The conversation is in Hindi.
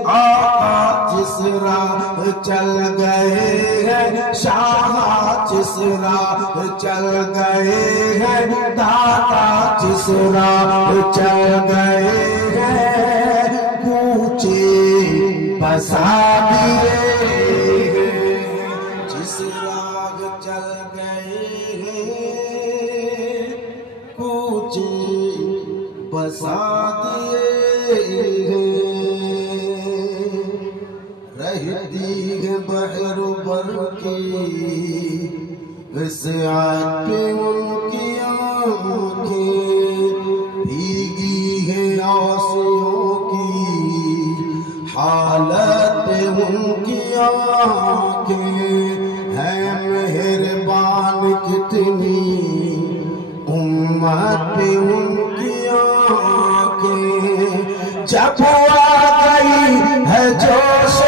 आका जिस राह चल गए हैं, शाह जिस राह चल गए हैं, दाता जिस राह चल गए हैं, कूचे बसा दिए जिस राह चल गए हैं, कूचे बसा दिए रहती है बहर बर की इस आग पे उनकी आँखें, भीगी है आंसुओं की हालत उनकी आँखें, है मेहरबान कितनी उम्मत पे उनकी आँखें, जब आ गई है जोश